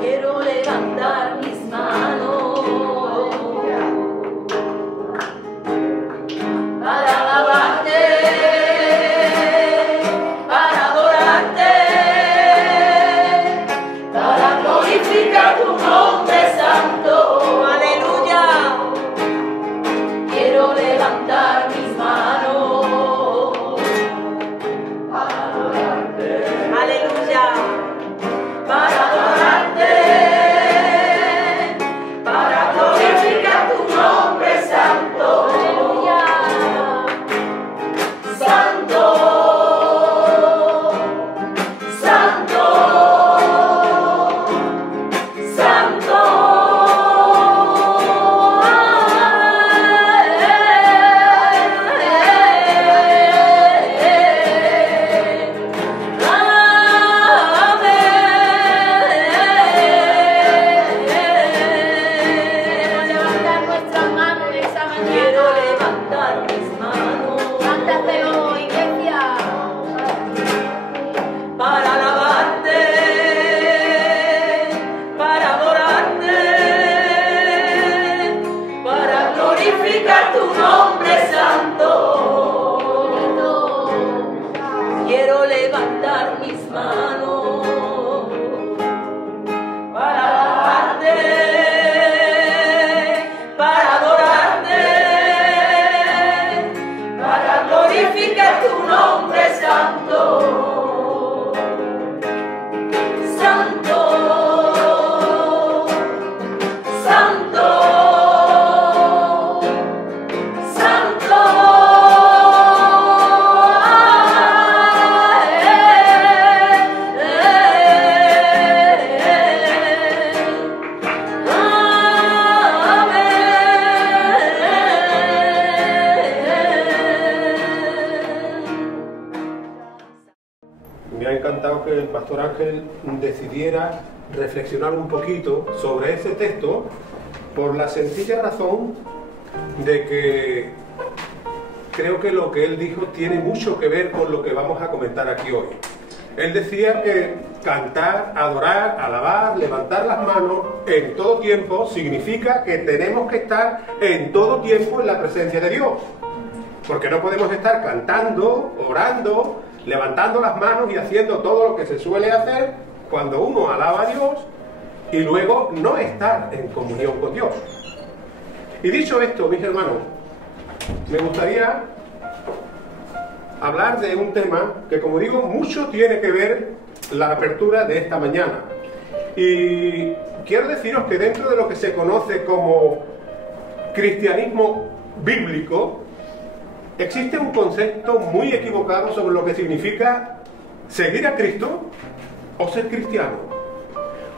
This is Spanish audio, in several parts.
Quiero levantar mis manos para alabarte, para adorarte, para glorificar tu nombre santo. Aleluya. Quiero levantar mis manos para adorarte. Aleluya. Para adorarte, para glorificar tu nombre santo. Aleluya. Santo, santo, santo. Tu nombre santo, quiero levantar mis manos para alabarte, para adorarte, para glorificar tu nombre santo, santo, santo. Me ha encantado que el pastor Ángel decidiera reflexionar un poquito sobre ese texto por la sencilla razón de que creo que lo que él dijo tiene mucho que ver con lo que vamos a comentar aquí hoy. Él decía que cantar, adorar, alabar, levantar las manos en todo tiempo significa que tenemos que estar en todo tiempo en la presencia de Dios. Porque no podemos estar cantando, orando, levantando las manos y haciendo todo lo que se suele hacer cuando uno alaba a Dios y luego no estar en comunión con Dios. Y dicho esto, mis hermanos, me gustaría hablar de un tema que, como digo, mucho tiene que ver la apertura de esta mañana. Y quiero deciros que dentro de lo que se conoce como cristianismo bíblico, existe un concepto muy equivocado sobre lo que significa seguir a Cristo o ser cristiano.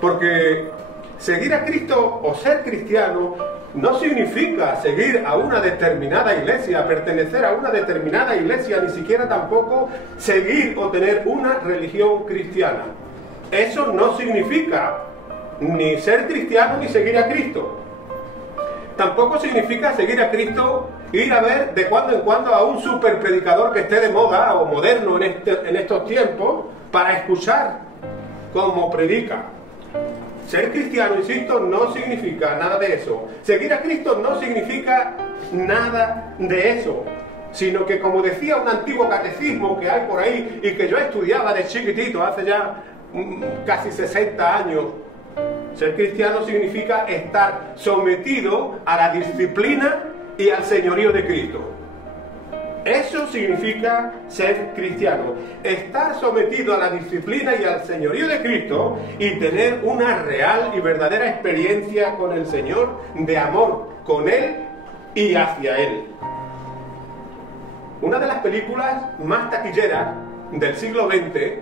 Porque seguir a Cristo o ser cristiano no significa seguir a una determinada iglesia, pertenecer a una determinada iglesia, ni siquiera tampoco seguir o tener una religión cristiana. Eso no significa ni ser cristiano ni seguir a Cristo. Tampoco significa seguir a Cristo, ir a ver de cuando en cuando a un super predicador que esté de moda o moderno en estos tiempos para escuchar cómo predica. Ser cristiano, insisto, no significa nada de eso. Seguir a Cristo no significa nada de eso. Sino que, como decía un antiguo catecismo que hay por ahí y que yo estudiaba de chiquitito hace ya casi 60 años, ser cristiano significa estar sometido a la disciplina y al señorío de Cristo. Eso significa ser cristiano. Estar sometido a la disciplina y al señorío de Cristo y tener una real y verdadera experiencia con el Señor, de amor con Él y hacia Él. Una de las películas más taquilleras del siglo XX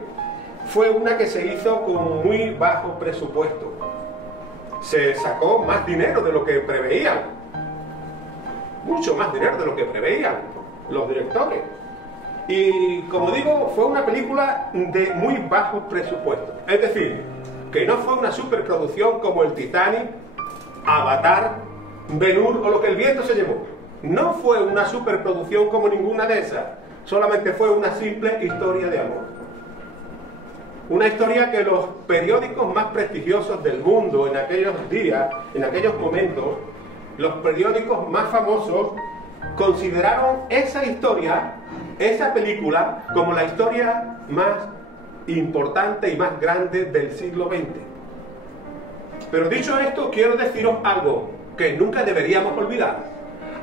fue una que se hizo con muy bajo presupuesto. Se sacó más dinero de lo que preveían. Mucho más dinero de lo que preveían los directores. Y como digo, fue una película de muy bajo presupuesto. Es decir, que no fue una superproducción como el Titanic, Avatar, Ben-Hur o Lo que el viento se llevó. No fue una superproducción como ninguna de esas, solamente fue una simple historia de amor. Una historia que los periódicos más prestigiosos del mundo en aquellos días, en aquellos momentos, los periódicos más famosos consideraron esa historia, esa película, como la historia más importante y más grande del siglo XX. Pero dicho esto, quiero deciros algo que nunca deberíamos olvidar.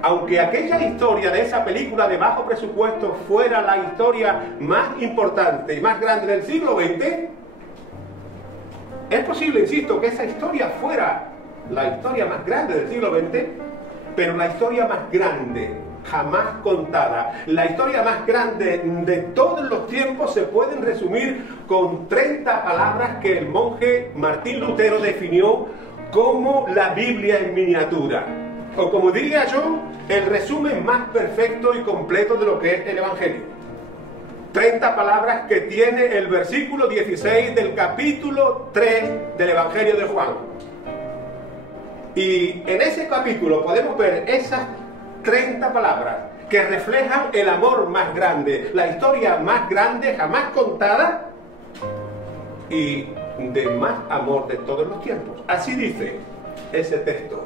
Aunque aquella historia de esa película de bajo presupuesto fuera la historia más importante y más grande del siglo XX, es posible, insisto, que esa historia fuera la historia más grande del siglo XX, pero la historia más grande jamás contada, la historia más grande de todos los tiempos, se pueden resumir con 30 palabras que el monje Martín Lutero definió como la Biblia en miniatura. O como diría yo, el resumen más perfecto y completo de lo que es el Evangelio. 30 palabras que tiene el versículo 16 del capítulo 3 del Evangelio de Juan. Y en ese capítulo podemos ver esas 30 palabras que reflejan el amor más grande, la historia más grande jamás contada y de más amor de todos los tiempos. Así dice ese texto,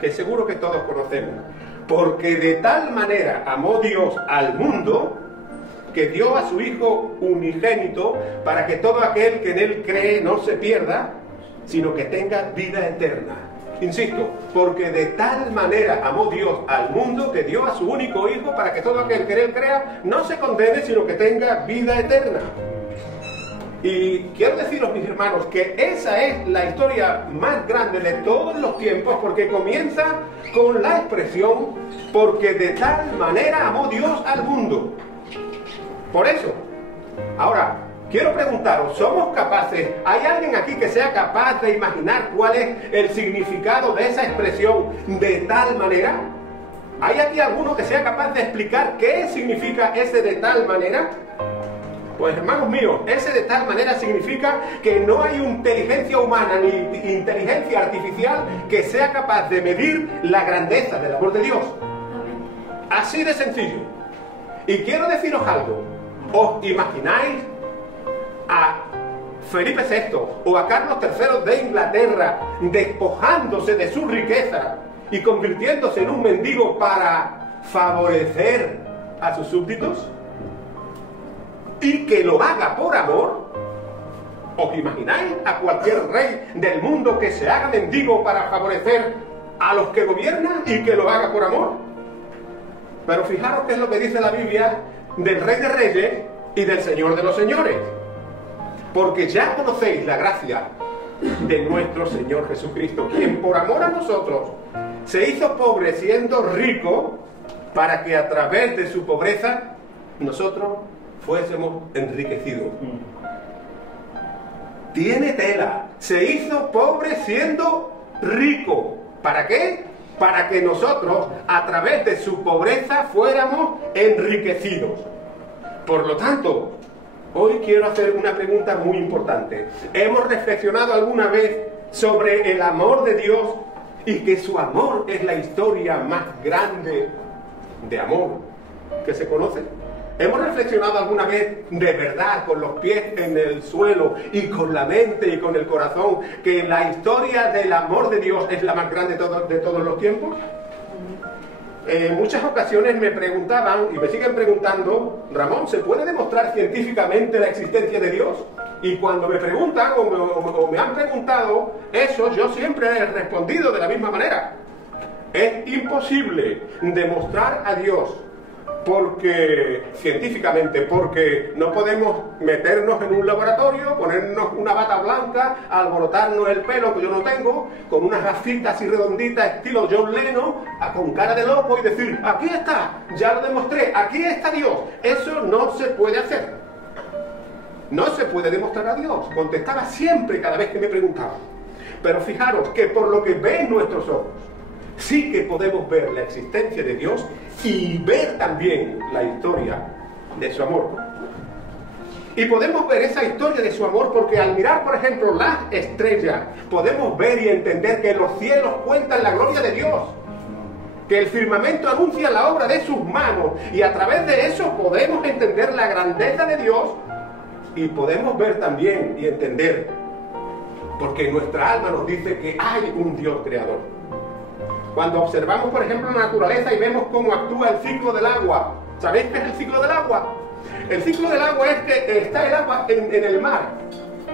que seguro que todos conocemos. Porque de tal manera amó Dios al mundo, que dio a su Hijo unigénito, para que todo aquel que en Él cree no se pierda, sino que tenga vida eterna. Insisto, porque de tal manera amó Dios al mundo, que dio a su único Hijo, para que todo aquel que en Él crea no se condene, sino que tenga vida eterna. Y quiero deciros, mis hermanos, que esa es la historia más grande de todos los tiempos, porque comienza con la expresión, porque de tal manera amó Dios al mundo. Por eso, ahora, quiero preguntaros, ¿somos capaces, hay alguien aquí que sea capaz de imaginar cuál es el significado de esa expresión de tal manera? ¿Hay aquí alguno que sea capaz de explicar qué significa ese de tal manera? Pues hermanos míos, ese de tal manera significa que no hay inteligencia humana ni inteligencia artificial que sea capaz de medir la grandeza del amor de Dios. Así de sencillo. Y quiero deciros algo. ¿Os imagináis a Felipe VI o a Carlos III de Inglaterra despojándose de su riqueza y convirtiéndose en un mendigo para favorecer a sus súbditos? Y que lo haga por amor. ¿Os imagináis a cualquier rey del mundo que se haga mendigo para favorecer a los que gobiernan y que lo haga por amor? Pero fijaros qué es lo que dice la Biblia del Rey de Reyes y del Señor de los Señores. Porque ya conocéis la gracia de nuestro Señor Jesucristo, quien por amor a nosotros se hizo pobre siendo rico, para que a través de su pobreza nosotros fuésemos enriquecidos. Tiene tela. Se hizo pobre siendo rico. ¿Para qué? Para que nosotros, a través de su pobreza, fuéramos enriquecidos. Por lo tanto, hoy quiero hacer una pregunta muy importante. ¿Hemos reflexionado alguna vez sobre el amor de Dios y que su amor es la historia más grande de amor que se conoce? ¿Hemos reflexionado alguna vez de verdad, con los pies en el suelo y con la mente y con el corazón, que la historia del amor de Dios es la más grande de todos los tiempos? En muchas ocasiones me preguntaban, y me siguen preguntando, Ramón, ¿se puede demostrar científicamente la existencia de Dios? Y cuando me preguntan o me han preguntado eso, yo siempre he respondido de la misma manera. Es imposible demostrar a Dios científicamente, porque no podemos meternos en un laboratorio, ponernos una bata blanca, alborotarnos el pelo, que yo no tengo, con unas gafitas así redonditas estilo John Lennon, con cara de loco, y decir, aquí está, ya lo demostré, aquí está Dios. Eso no se puede hacer. No se puede demostrar a Dios. Contestaba siempre cada vez que me preguntaban. Pero fijaros que por lo que ven nuestros ojos, sí que podemos ver la existencia de Dios y ver también la historia de su amor. Y podemos ver esa historia de su amor porque al mirar, por ejemplo, las estrellas, podemos ver y entender que los cielos cuentan la gloria de Dios, que el firmamento anuncia la obra de sus manos, y a través de eso podemos entender la grandeza de Dios, y podemos ver también y entender, porque nuestra alma nos dice que hay un Dios creador. Cuando observamos, por ejemplo, la naturaleza y vemos cómo actúa el ciclo del agua, ¿sabéis qué es el ciclo del agua? El ciclo del agua es que está el agua en el mar,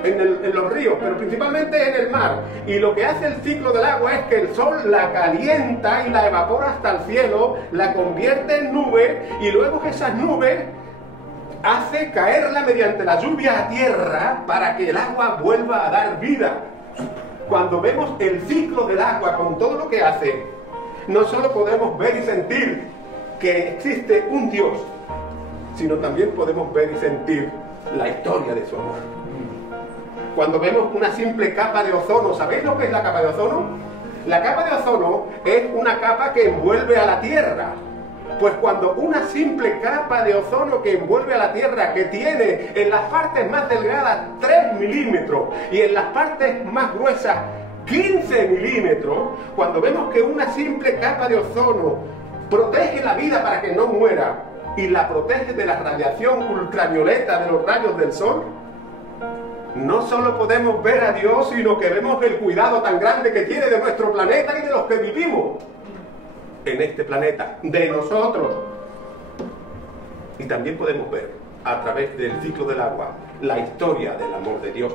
en los ríos, pero principalmente en el mar. Y lo que hace el ciclo del agua es que el sol la calienta y la evapora hasta el cielo, la convierte en nube, y luego esas nubes hace caerla mediante la lluvia a tierra para que el agua vuelva a dar vida. Cuando vemos el ciclo del agua con todo lo que hace, no solo podemos ver y sentir que existe un Dios, sino también podemos ver y sentir la historia de su amor. Cuando vemos una simple capa de ozono, ¿sabéis lo que es la capa de ozono? La capa de ozono es una capa que envuelve a la Tierra. Pues cuando una simple capa de ozono que envuelve a la Tierra, que tiene en las partes más delgadas 3 milímetros y en las partes más gruesas 15 milímetros, cuando vemos que una simple capa de ozono protege la vida para que no muera, y la protege de la radiación ultravioleta de los rayos del sol, no solo podemos ver a Dios, sino que vemos el cuidado tan grande que tiene de nuestro planeta y de los que vivimos en este planeta, de nosotros. Y también podemos ver a través del ciclo del agua la historia del amor de Dios.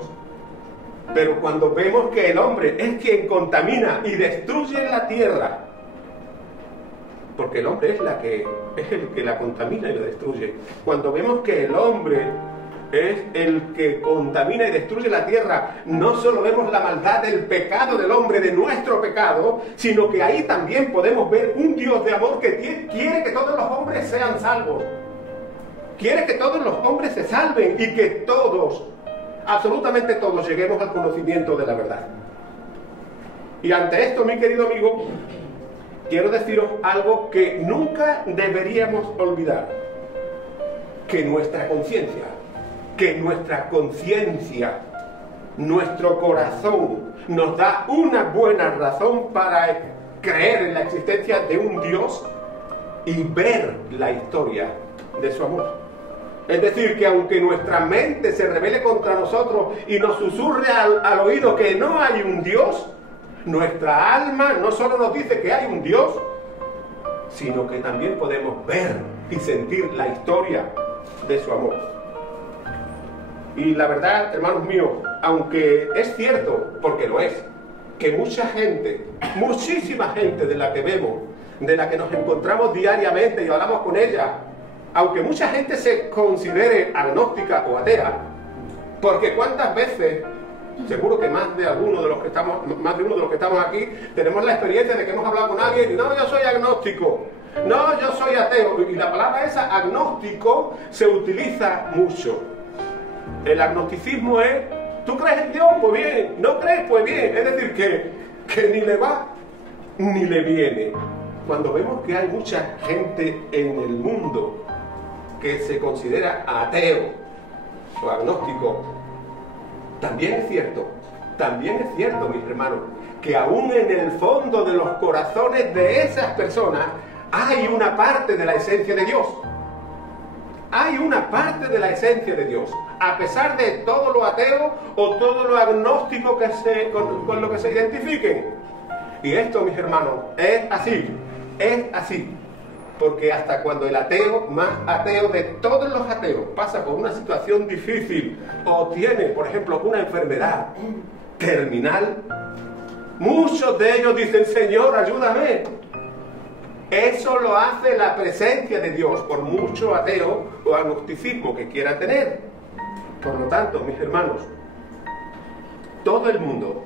Pero cuando vemos que el hombre es quien contamina y destruye la tierra, porque el hombre es el que la contamina y la destruye. Cuando vemos que el hombre es el que contamina y destruye la tierra, no solo vemos la maldad del pecado del hombre, de nuestro pecado, sino que ahí también podemos ver un Dios de amor que quiere que todos los hombres sean salvos. Quiere que todos los hombres se salven y que todos, absolutamente todos, lleguemos al conocimiento de la verdad. Y ante esto, mi querido amigo, quiero deciros algo que nunca deberíamos olvidar: que nuestra conciencia, nuestro corazón nos da una buena razón para creer en la existencia de un Dios y ver la historia de su amor. Es decir, que aunque nuestra mente se rebele contra nosotros y nos susurre al oído que no hay un Dios, nuestra alma no solo nos dice que hay un Dios, sino que también podemos ver y sentir la historia de su amor. Y la verdad, hermanos míos, aunque es cierto, porque lo es, que mucha gente, muchísima gente de la que vemos, de la que nos encontramos diariamente y hablamos con ella, aunque mucha gente se considere agnóstica o atea, porque cuántas veces, seguro que más de uno de los que estamos aquí, tenemos la experiencia de que hemos hablado con alguien y no, yo soy agnóstico, no, yo soy ateo, y la palabra esa, agnóstico, se utiliza mucho. El agnosticismo es, ¿tú crees en Dios? Pues bien. ¿No crees? Pues bien. Es decir, que ni le va ni le viene. Cuando vemos que hay mucha gente en el mundo que se considera ateo o agnóstico, también es cierto, mis hermanos, que aún en el fondo de los corazones de esas personas hay una parte de la esencia de Dios. Hay una parte de la esencia de Dios, a pesar de todo lo ateo o todo lo agnóstico con lo que se identifiquen. Y esto, mis hermanos, es así, porque hasta cuando el ateo más ateo de todos los ateos pasa por una situación difícil o tiene, por ejemplo, una enfermedad terminal, muchos de ellos dicen: Señor, ayúdame. Eso lo hace la presencia de Dios, por mucho ateo o agnosticismo que quiera tener. Por lo tanto, mis hermanos, todo el mundo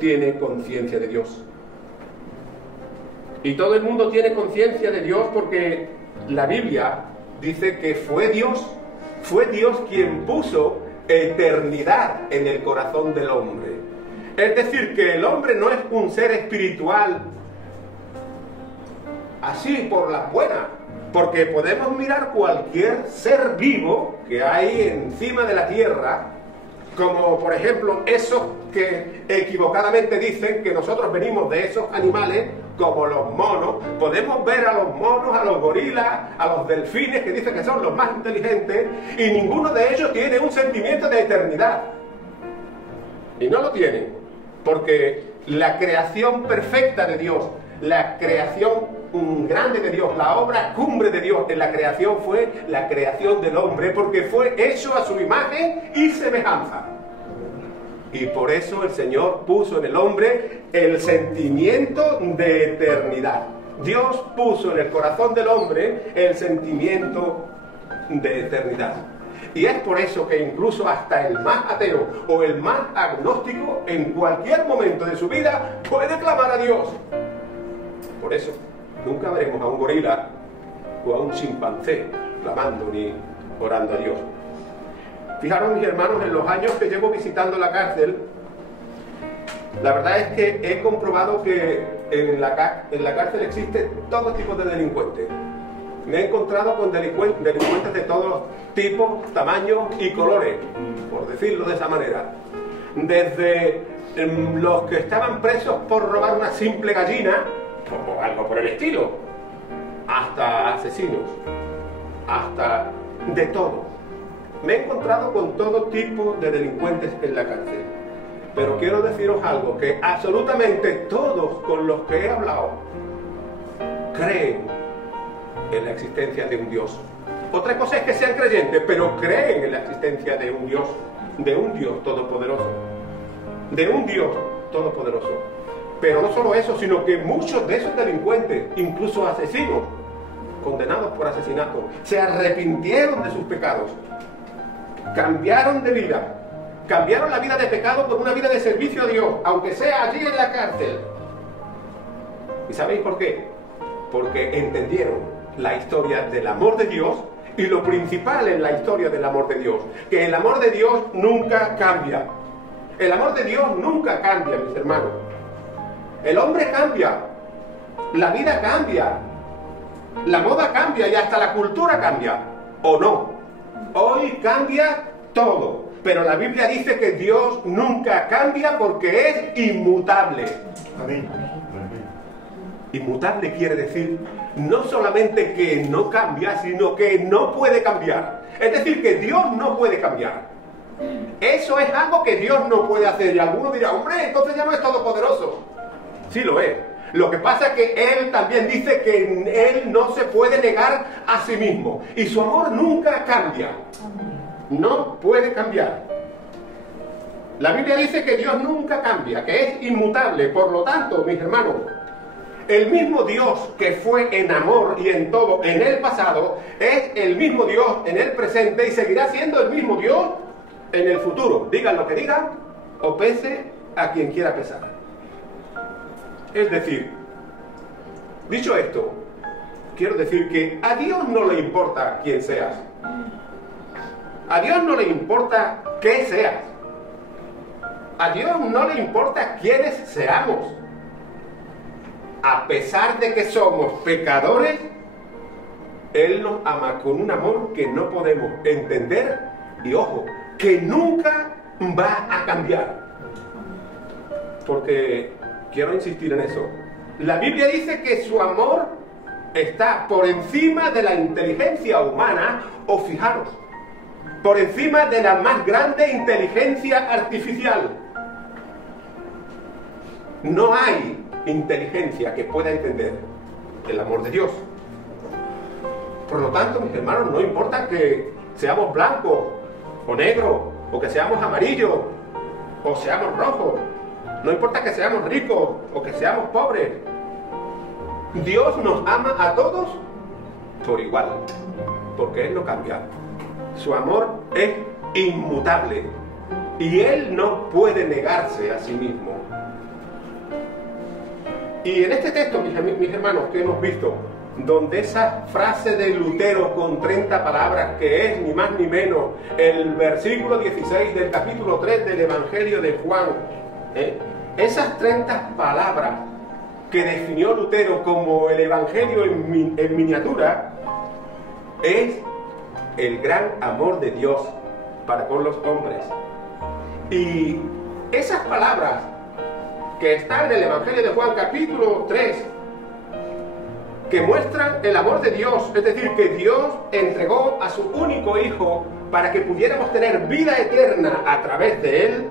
tiene conciencia de Dios. Y todo el mundo tiene conciencia de Dios porque la Biblia dice que fue Dios quien puso eternidad en el corazón del hombre. Es decir, que el hombre no es un ser espiritual así por las buenas, Porque podemos mirar cualquier ser vivo que hay encima de la tierra, como por ejemplo esos que equivocadamente dicen que nosotros venimos de esos animales, como los monos. Podemos ver a los monos, a los gorilas, a los delfines, que dicen que son los más inteligentes, y ninguno de ellos tiene un sentimiento de eternidad. Y no lo tienen, porque la creación perfecta de Dios, la creación grande de Dios, la obra cumbre de Dios en la creación fue la creación del hombre, porque fue hecho a su imagen y semejanza. Y por eso el Señor puso en el hombre el sentimiento de eternidad. Dios puso en el corazón del hombre el sentimiento de eternidad. Y es por eso que incluso hasta el más ateo o el más agnóstico en cualquier momento de su vida puede clamar a Dios. Por eso nunca veremos a un gorila o a un chimpancé clamando ni orando a Dios. Fijaros, mis hermanos, en los años que llevo visitando la cárcel, la verdad es que he comprobado que en la cárcel existe todo tipo de delincuentes. Me he encontrado con delincuentes de todos tipos, tamaños y colores, por decirlo de esa manera. Desde los que estaban presos por robar una simple gallina, o algo por el estilo, hasta asesinos, hasta de todo. Me he encontrado con todo tipo de delincuentes en la cárcel. Pero quiero deciros algo, que absolutamente todos con los que he hablado creen en la existencia de un Dios. Otra cosa es que sean creyentes, pero creen en la existencia de un Dios todopoderoso. De un Dios todopoderoso. Pero no solo eso, sino que muchos de esos delincuentes, incluso asesinos, condenados por asesinato, se arrepintieron de sus pecados, cambiaron de vida, cambiaron la vida de pecado por una vida de servicio a Dios, aunque sea allí en la cárcel. ¿Y sabéis por qué? Porque entendieron la historia del amor de Dios, y lo principal en la historia del amor de Dios, que el amor de Dios nunca cambia. El amor de Dios nunca cambia, mis hermanos. El hombre cambia, la vida cambia, la moda cambia y hasta la cultura cambia, ¿o no? Hoy cambia todo, pero la Biblia dice que Dios nunca cambia porque es inmutable. Amén. Inmutable quiere decir no solamente que no cambia, sino que no puede cambiar. Es decir, que Dios no puede cambiar. Eso es algo que Dios no puede hacer. Y alguno dirá, hombre, entonces ya no es todopoderoso. Sí lo es. Lo que pasa es que Él también dice que Él no se puede negar a sí mismo. Y su amor nunca cambia. No puede cambiar. La Biblia dice que Dios nunca cambia, que es inmutable. Por lo tanto, mis hermanos, el mismo Dios que fue en amor y en todo en el pasado, es el mismo Dios en el presente y seguirá siendo el mismo Dios en el futuro. Digan lo que digan o pese a quien quiera pesar. Es decir, dicho esto, quiero decir que a Dios no le importa quién seas. A Dios no le importa qué seas. A Dios no le importa quiénes seamos. A pesar de que somos pecadores, Él nos ama con un amor que no podemos entender y, ojo, que nunca va a cambiar. Porque quiero insistir en eso. La Biblia dice que su amor está por encima de la inteligencia humana, o fijaros, por encima de la más grande inteligencia artificial. No hay inteligencia que pueda entender el amor de Dios. Por lo tanto, mis hermanos, no importa que seamos blancos o negros, o que seamos amarillos o seamos rojos, no importa que seamos ricos o que seamos pobres, Dios nos ama a todos por igual, porque Él no cambia. Su amor es inmutable y Él no puede negarse a sí mismo. Y en este texto, mis hermanos, que hemos visto, donde esa frase de Lutero con 30 palabras, que es ni más ni menos el versículo 16 del capítulo 3 del Evangelio de Juan, esas 30 palabras que definió Lutero como el Evangelio en miniatura, es el gran amor de Dios para con los hombres. Y esas palabras que están en el Evangelio de Juan capítulo 3, que muestran el amor de Dios, es decir, que Dios entregó a su único Hijo para que pudiéramos tener vida eterna a través de Él,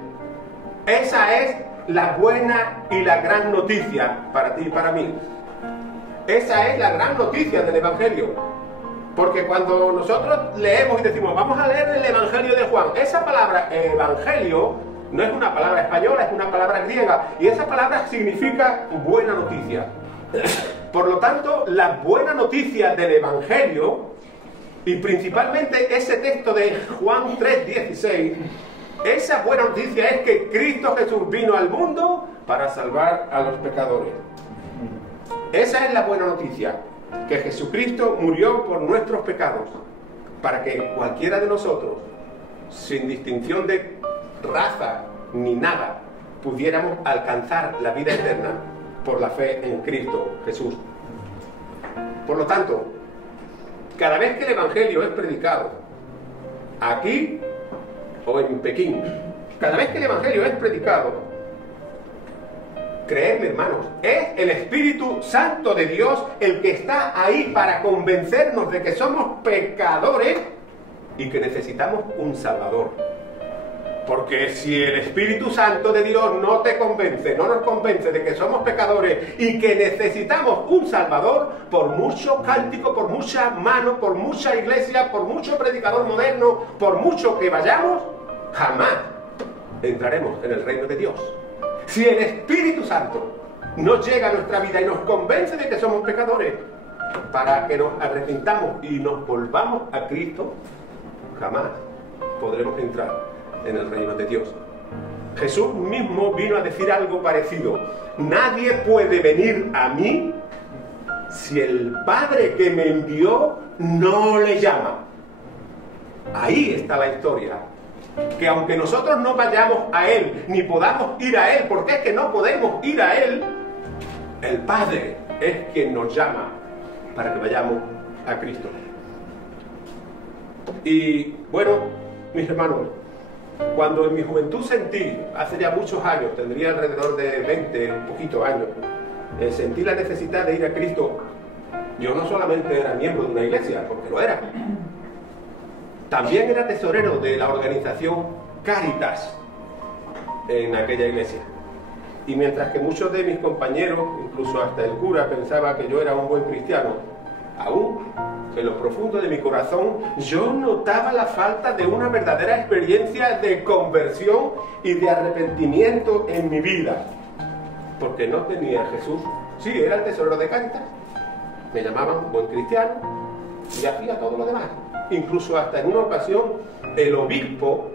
esa es la buena y la gran noticia para ti y para mí. Esa es la gran noticia del Evangelio. Porque cuando nosotros leemos y decimos, vamos a leer el Evangelio de Juan, esa palabra Evangelio no es una palabra española, es una palabra griega, y esa palabra significa buena noticia. Por lo tanto, la buena noticia del Evangelio, y principalmente ese texto de Juan 3:16, esa buena noticia es que Cristo Jesús vino al mundo para salvar a los pecadores. Esa es la buena noticia, que Jesucristo murió por nuestros pecados, para que cualquiera de nosotros, sin distinción de raza ni nada, pudiéramos alcanzar la vida eterna por la fe en Cristo Jesús. Por lo tanto, cada vez que el Evangelio es predicado, aquí o en Pekín, cada vez que el Evangelio es predicado, creedme, hermanos, es el Espíritu Santo de Dios el que está ahí para convencernos de que somos pecadores y que necesitamos un Salvador. Porque si el Espíritu Santo de Dios no te convence, no nos convence de que somos pecadores y que necesitamos un Salvador, por mucho cántico, por mucha mano, por mucha iglesia, por mucho predicador moderno, por mucho que vayamos, jamás entraremos en el reino de Dios. Si el Espíritu Santo no llega a nuestra vida y nos convence de que somos pecadores, para que nos arrepintamos y nos volvamos a Cristo, jamás podremos entrar en el reino de Dios. Jesús mismo vino a decir algo parecido: nadie puede venir a mí si el Padre que me envió no le llama. Ahí está la historia. Que aunque nosotros no vayamos a Él, ni podamos ir a Él, porque es que no podemos ir a Él, el Padre es quien nos llama para que vayamos a Cristo. Y bueno, mis hermanos, cuando en mi juventud sentí, hace ya muchos años, tendría alrededor de 20, un poquito años, sentí la necesidad de ir a Cristo, yo no solamente era miembro de una iglesia, porque lo era, también era tesorero de la organización Cáritas en aquella iglesia. Y mientras que muchos de mis compañeros, incluso hasta el cura, pensaba que yo era un buen cristiano, aún en lo profundo de mi corazón yo notaba la falta de una verdadera experiencia de conversión y de arrepentimiento en mi vida, porque no tenía a Jesús. Sí, era el tesorero de Cáritas, me llamaban buen cristiano y hacía todo lo demás. Incluso hasta en una ocasión el obispo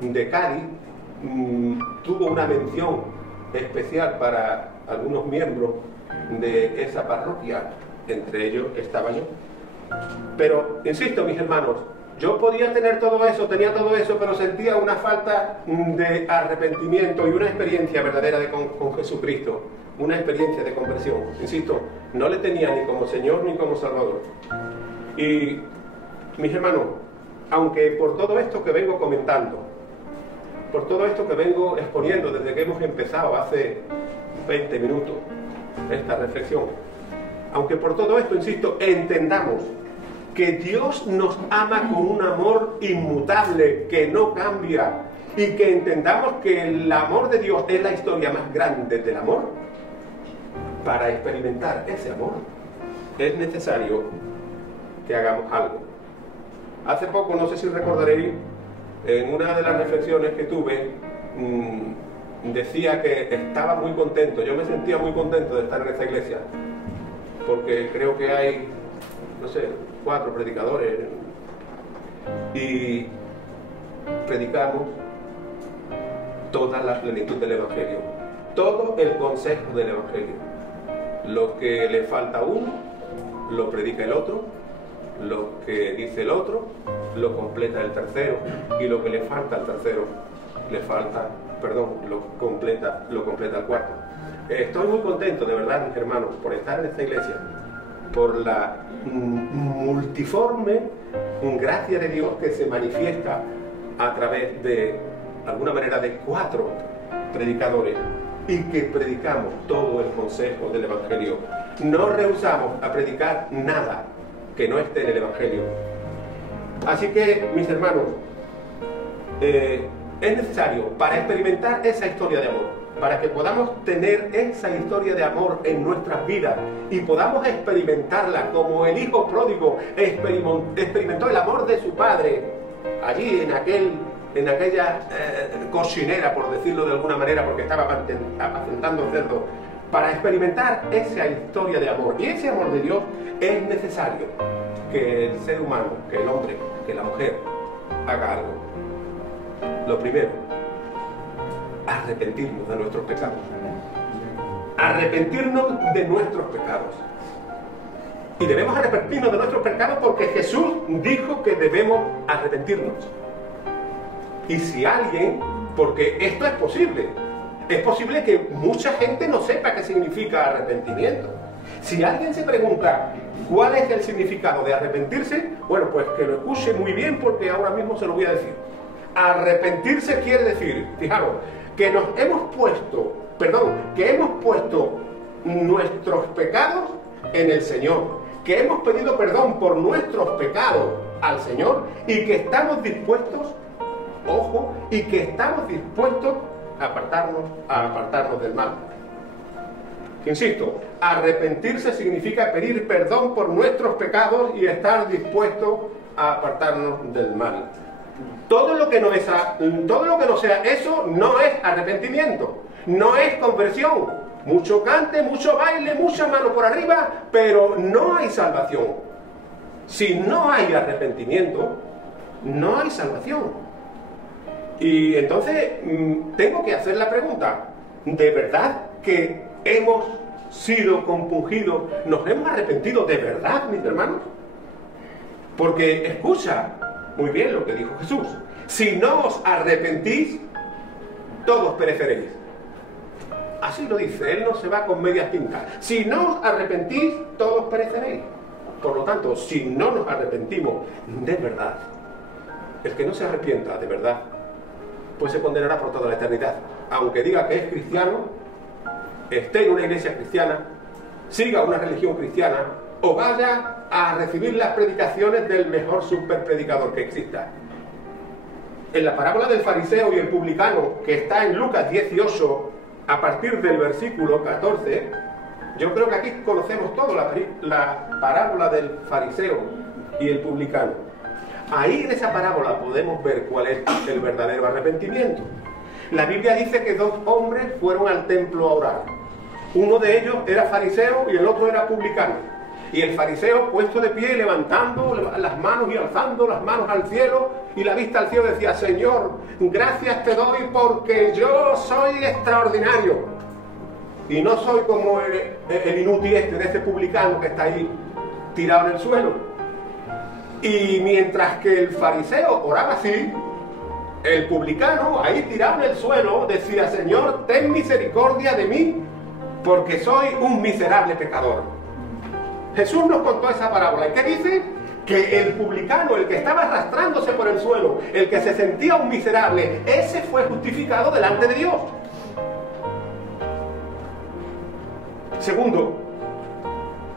de Cádiz tuvo una mención especial para algunos miembros de esa parroquia, entre ellos estaba yo. Pero, insisto, mis hermanos, yo podía tener todo eso, tenía todo eso, pero sentía una falta de arrepentimiento y una experiencia verdadera con Jesucristo, una experiencia de conversión. Insisto, no le tenía ni como Señor ni como Salvador. Y, mis hermanos, aunque por todo esto que vengo comentando, por todo esto que vengo exponiendo desde que hemos empezado hace 20 minutos esta reflexión, aunque por todo esto, insisto, entendamos que Dios nos ama con un amor inmutable que no cambia, y que entendamos que el amor de Dios es la historia más grande del amor, para experimentar ese amor es necesario que hagamos algo. Hace poco, no sé si recordaréis, en una de las reflexiones que tuve, decía que estaba muy contento, yo me sentía muy contento de estar en esta iglesia, porque creo que hay, no sé, 4 predicadores y predicamos toda la plenitud del Evangelio, todo el consejo del Evangelio. Lo que le falta a uno, lo predica el otro, lo que dice el otro, lo completa el tercero, y lo que le falta al tercero, lo completa el cuarto. Estoy muy contento, de verdad, mis hermanos, por estar en esta iglesia, por la multiforme gracia de Dios que se manifiesta a través de alguna manera de 4 predicadores y que predicamos todo el consejo del Evangelio. No rehusamos a predicar nada que no esté en el Evangelio. Así que, mis hermanos, es necesario para experimentar esa historia de amor, para que podamos tener esa historia de amor en nuestras vidas y podamos experimentarla como el hijo pródigo experimentó el amor de su padre allí en aquella cocinera, por decirlo de alguna manera, porque estaba apacentando cerdo. Para experimentar esa historia de amor y ese amor de Dios es necesario que el ser humano, que el hombre, que la mujer haga algo. Lo primero, arrepentirnos de nuestros pecados. Arrepentirnos de nuestros pecados. Y debemos arrepentirnos de nuestros pecados porque Jesús dijo que debemos arrepentirnos. Y si alguien, porque esto es posible que mucha gente no sepa qué significa arrepentimiento. Si alguien se pregunta cuál es el significado de arrepentirse, bueno, pues que lo escuche muy bien porque ahora mismo se lo voy a decir. Arrepentirse quiere decir, fijaros, que hemos puesto nuestros pecados en el Señor, que hemos pedido perdón por nuestros pecados al Señor y que estamos dispuestos, ojo, y que estamos dispuestos a apartarnos del mal. Insisto, arrepentirse significa pedir perdón por nuestros pecados y estar dispuestos a apartarnos del mal. Todo lo que no sea eso no es arrepentimiento, no es conversión. Mucho cante, mucho baile, mucha mano por arriba, pero no hay salvación. Si no hay arrepentimiento, no hay salvación. Y entonces tengo que hacer la pregunta, ¿de verdad que hemos sido compungidos, nos hemos arrepentido de verdad, mis hermanos? Porque escucha muy bien lo que dijo Jesús: si no os arrepentís, todos pereceréis. Así lo dice, Él no se va con medias tintas. Si no os arrepentís, todos pereceréis. Por lo tanto, si no nos arrepentimos de verdad, el que no se arrepienta de verdad, pues se condenará por toda la eternidad. Aunque diga que es cristiano, esté en una iglesia cristiana, siga una religión cristiana o vaya a recibir las predicaciones del mejor superpredicador que exista. En la parábola del fariseo y el publicano, que está en Lucas 18, a partir del versículo 14, yo creo que aquí conocemos todo la parábola del fariseo y el publicano. Ahí en esa parábola podemos ver cuál es el verdadero arrepentimiento. La Biblia dice que 2 hombres fueron al templo a orar. Uno de ellos era fariseo y el otro era publicano. Y el fariseo, puesto de pie, levantando las manos y alzando las manos al cielo y la vista al cielo, decía: Señor, gracias te doy porque yo soy extraordinario y no soy como el inútil de este publicano que está ahí tirado en el suelo. Y mientras que el fariseo oraba así, el publicano, ahí tirado en el suelo, decía: Señor, ten misericordia de mí, porque soy un miserable pecador. Jesús nos contó esa parábola. ¿Y qué dice? Que el publicano, el que estaba arrastrándose por el suelo, el que se sentía un miserable, ese fue justificado delante de Dios. Segundo,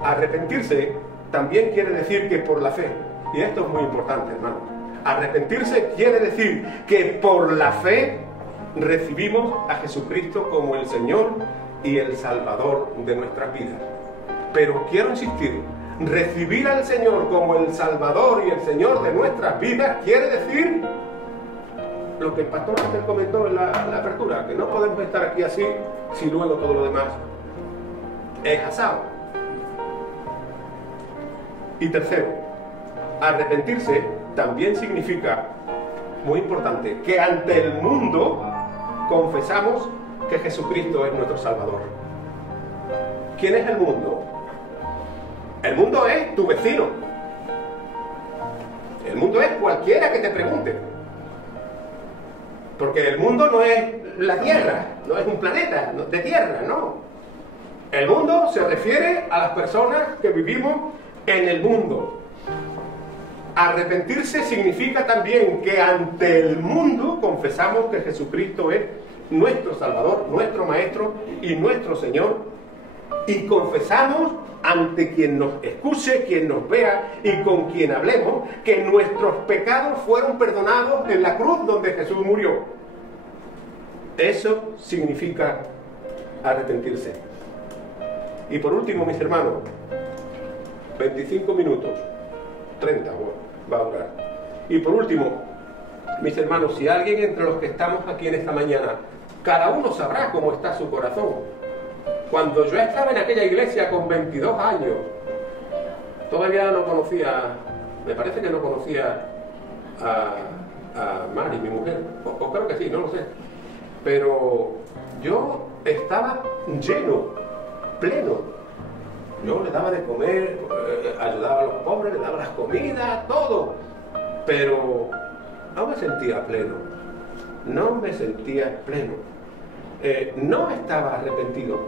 arrepentirse también quiere decir que por la fe. Y esto es muy importante, hermano. Arrepentirse quiere decir que por la fe recibimos a Jesucristo como el Señor y el Salvador de nuestras vidas. Pero quiero insistir, recibir al Señor como el Salvador y el Señor de nuestras vidas quiere decir lo que el pastor antes comentó en la apertura, que no podemos estar aquí así si luego todo lo demás es asado. Y tercero, arrepentirse también significa, muy importante, que ante el mundo confesamos que Jesucristo es nuestro Salvador. ¿Quién es el mundo? El mundo es tu vecino. El mundo es cualquiera que te pregunte. Porque el mundo no es la Tierra, no es un planeta de tierra, no. El mundo se refiere a las personas que vivimos en el mundo. Arrepentirse significa también que ante el mundo confesamos que Jesucristo es nuestro Salvador, nuestro Maestro y nuestro Señor, y confesamos ante quien nos escuche, quien nos vea y con quien hablemos, que nuestros pecados fueron perdonados en la cruz donde Jesús murió. Eso significa arrepentirse. Y por último, mis hermanos, 25 minutos, 30, bueno, va a durar. Y por último, mis hermanos, si alguien entre los que estamos aquí en esta mañana, cada uno sabrá cómo está su corazón. Cuando yo estaba en aquella iglesia con 22 años, todavía no conocía, me parece que no conocía a Mari, mi mujer, o creo que sí, no lo sé. Pero yo estaba lleno, pleno. Yo le daba de comer, ayudaba a los pobres, le daba las comidas, todo. Pero no me sentía pleno. No me sentía pleno. No estaba arrepentido.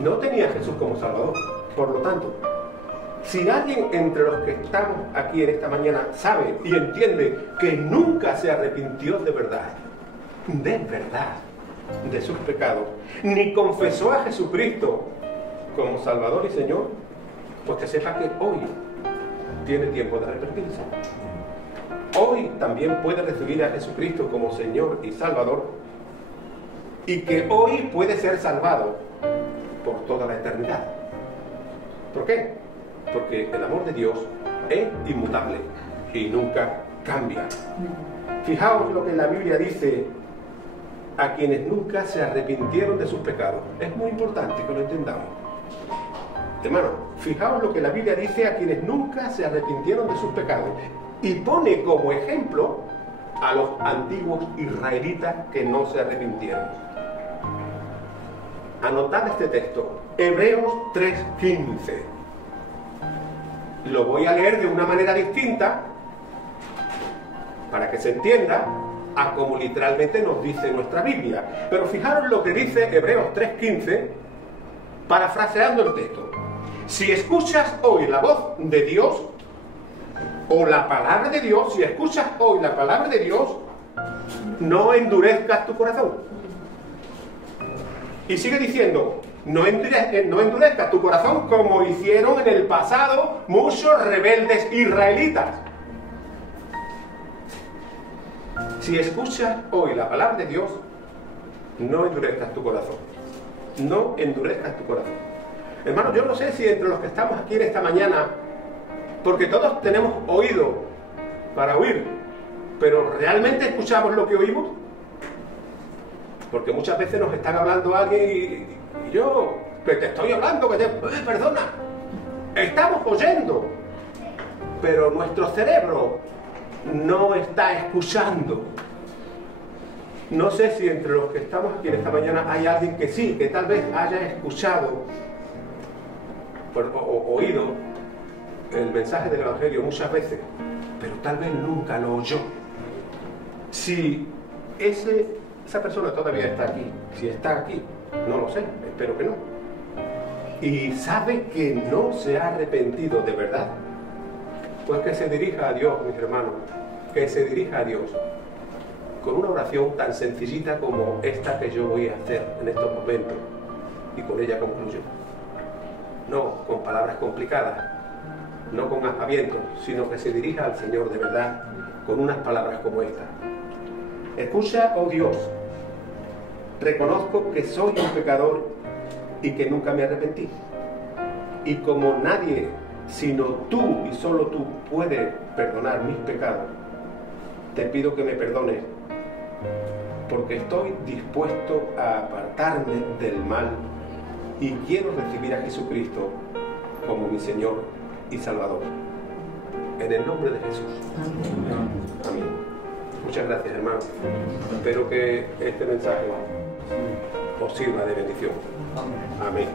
No tenía a Jesús como Salvador. Por lo tanto, si alguien entre los que estamos aquí en esta mañana sabe y entiende que nunca se arrepintió de verdad de sus pecados, ni confesó a Jesucristo como Salvador y Señor, pues que sepa que hoy tiene tiempo de arrepentirse. Hoy también puede recibir a Jesucristo como Señor y Salvador, y que hoy puede ser salvado por toda la eternidad. ¿Por qué? Porque el amor de Dios es inmutable y nunca cambia. Fijaos lo que la Biblia dice a quienes nunca se arrepintieron de sus pecados. Es muy importante que lo entendamos. Hermano, fijaos lo que la Biblia dice a quienes nunca se arrepintieron de sus pecados. Y pone como ejemplo a los antiguos israelitas que no se arrepintieron. Anotad este texto, Hebreos 3:15. Lo voy a leer de una manera distinta para que se entienda a como literalmente nos dice nuestra Biblia. Pero fijaros lo que dice Hebreos 3:15, parafraseando el texto. Si escuchas hoy la voz de Dios, o la palabra de Dios, si escuchas hoy la palabra de Dios, no endurezcas tu corazón. Y sigue diciendo, no endurezcas tu corazón como hicieron en el pasado muchos rebeldes israelitas. Si escuchas hoy la palabra de Dios, no endurezcas tu corazón. No endurezcas tu corazón. Hermanos, yo no sé si entre los que estamos aquí en esta mañana, porque todos tenemos oído para oír, pero ¿realmente escuchamos lo que oímos? Porque muchas veces nos están hablando alguien y yo, que te estoy hablando, perdona, estamos oyendo, pero nuestro cerebro no está escuchando. No sé si entre los que estamos aquí en esta mañana hay alguien que sí, que tal vez haya escuchado o oído el mensaje del Evangelio muchas veces, pero tal vez nunca lo oyó. Si esa persona todavía está aquí, si está aquí, no lo sé, espero que no, y sabe que no se ha arrepentido de verdad, pues que se dirija a Dios, mis hermanos, que se dirija a Dios con una oración tan sencillita como esta que yo voy a hacer en estos momentos, y con ella concluyo. No con palabras complicadas, no con aspavientos, sino que se dirija al Señor de verdad con unas palabras como esta. Escucha, oh Dios, reconozco que soy un pecador y que nunca me arrepentí. Y como nadie, sino tú y solo tú, puedes perdonar mis pecados, te pido que me perdones, porque estoy dispuesto a apartarme del mal y quiero recibir a Jesucristo como mi Señor y Salvador. En el nombre de Jesús. Amén. Muchas gracias, hermanos. Espero que este mensaje os sirva de bendición. Amén.